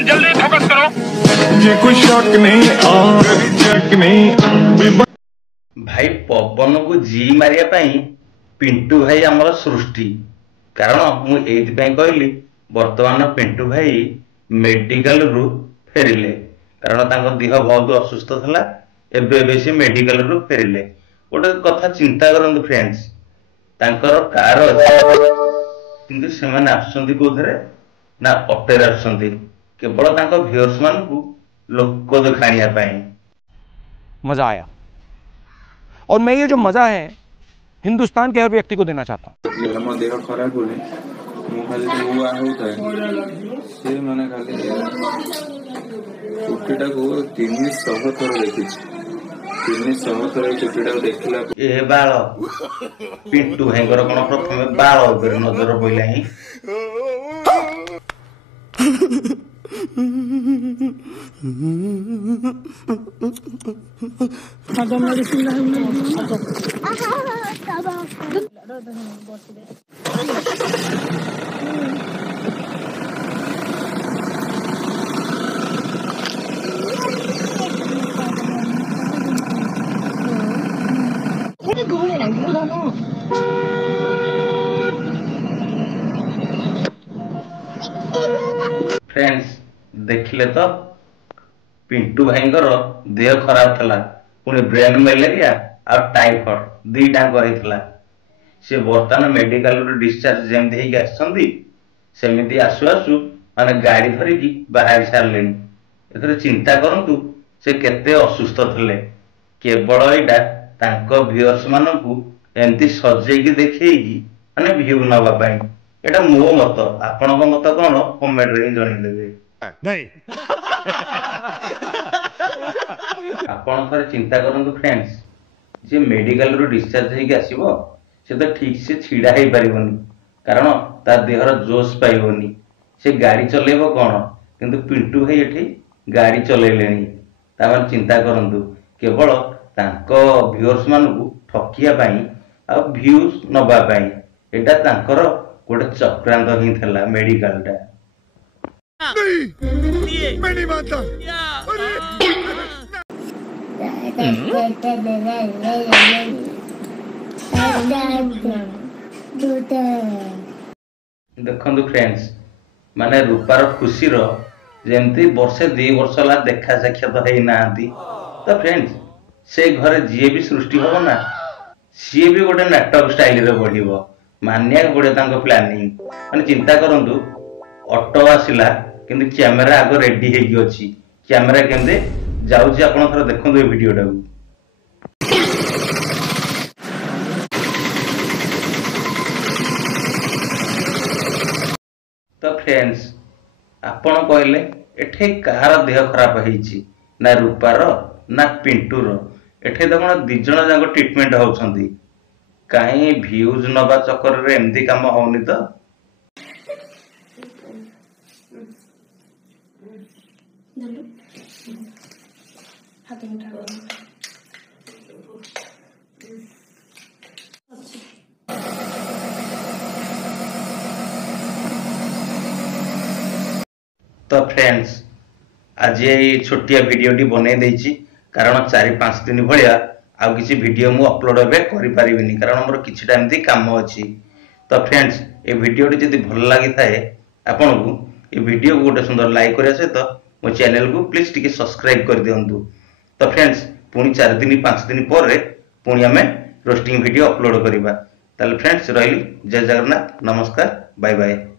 बहन जल्दी फोकस करो। ये कोई शक नहीं चेक नहीं भाई पवन को जी मारिया पाई पिंटू भाई आमर सृष्टि कारण मुझे कहली बर्तमान पिंटू भाई मेडिकल रु फेरिले कारण तांको देह बहुत असुस्थ था एबे से मेडिकल रु फेरिले गोटे कथा चिंता करंतु फ्रेंड्स तांकर कार किंतु सेमाने आसुचंती कोथरे ना ऑटोरे आसुचंती केवल तांको व्यूअर्स मान को लोक देखाणिया पाई मजा आया और मैं ये जो मजा है हिंदुस्तान के हर व्यक्ति को देना चाहता हूँ। हम देह खराब होले मु खाली हुआ होता से माने खाली चुट्टीटा को 300 थर देखि 300 थर चुट्टीटा को देखला ए बाळ पिंटू भाईଙ୍କର कोन प्रथमे बाळ ଉପରେ नजर पइला ही फ्रेंड्स देखिले तो पिंटू भाईଙ୍କର देह खराब थला पुणी ब्रेन मलेरिया और टाइफॉइड दुईटा करथिला से वर्तमान मेडिकल रो डिस्चार्ज जेमति हेक आछंदी सेमिति आसु आसु माने गाड़ी धरि की बाहर छारलेनी एथरे चिंता करंतु से केते असुस्थ थले केवल एटा तांको व्यूअर्स मानकु एंती सजेई की देखैकी माने व्यू नबा पाई एटा मो मत आपनक मत कोन कमेंट रे जणै देबे नहीं आपण थरे चिंता करंतु फ्रेंड्स जे मेडिकल रो डिस्चार्ज हेक आसीबो से तो ठीक से छिड़ा हे परिबोनी कारण ता देहर जोश पाइबोनी से गाड़ी चलेबो कोन किंतु पिंटू भाई एठी गाड़ी चलेलेनी तामान चिंता करंतु केवल तांको व्यूअर्स मानकु ठकिया पाई आ व्यूज नबा पाई एटा तांकर गोटे चक्रांत ही थला मेडिकल टा मैं नहीं मानता देखंतु फ्रेंड्स माने रूपार खुशी रो जेमती वर्षे 2 वर्ष ला देखा साक्षात हेई नांती तो फ्रेंड्स से घरे जे भी सृष्टि हो ना सी भी गोटे नाटक स्टाइल रे बढ़िबो मानिया गोटे तांको प्लानिंग माने चिंता करंतु ऑटो आसिला किंतु कैमरा आगो रेडी हेगी अछि कैमरा केंदे जाउची आपण थरा देखंतु ए वीडियोटा तो फ्रेंड्स आपण कहले एठे कार देह खराब हेची ना रूपार ना पिंटूर एठे तो कोन दि जण जाको ट्रीटमेंट होउछंती काई व्यूज नबा चक्कर रे एमदी काम होउनी तो तो फ्रेंड्स आज ये छोटिया वीडियोटी बने देछि कारण 4-5 दिन भलिया आउ किसी वीडियो मु अपलोड एबे करि परिबिनी कारण हमर किछि टाइम दी काम अछि तो फ्रेंड्स ए वीडियोटी जदि भल लागि थाए आपन को ए वीडियो को गोटे सुंदर लाइक करिया से तो मो चैनल को प्लीज टिके सब्सक्राइब कर दियंतु तो फ्रेंड्स पुनी 4 दिन 5 दिन पर पुनी हमें रोस्टिंग वीडियो अपलोड करिबा ताले फ्रेंड्स रहिली जय जगन्नाथ नमस्कार बाय बाय।